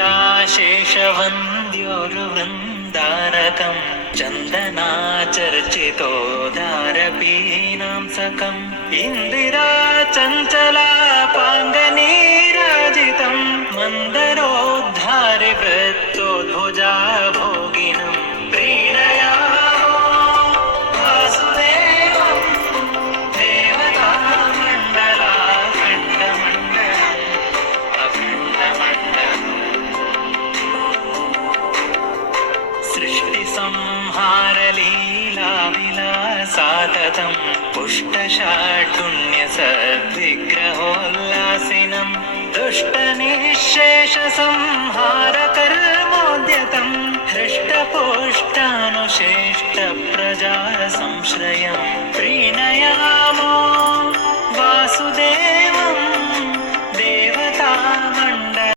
ललिताशेषवन्द्योर्वृन्दारकं चन्दनाचर्चितोदारपीनां सकम् इन्दिरा चञ्चलापाङ्गनीराजितं मन्दरोद्धारि वृत्तोद्भुजा संहारलीलाविलासाततं पुष्टशाठुण्यसद्विग्रहोल्लासिनं दुष्टनिःशेषसंहारकर्मोद्यतं हृष्टपोष्ठानुशेष्ट संश्रयं प्रीणयामो वासुदेवं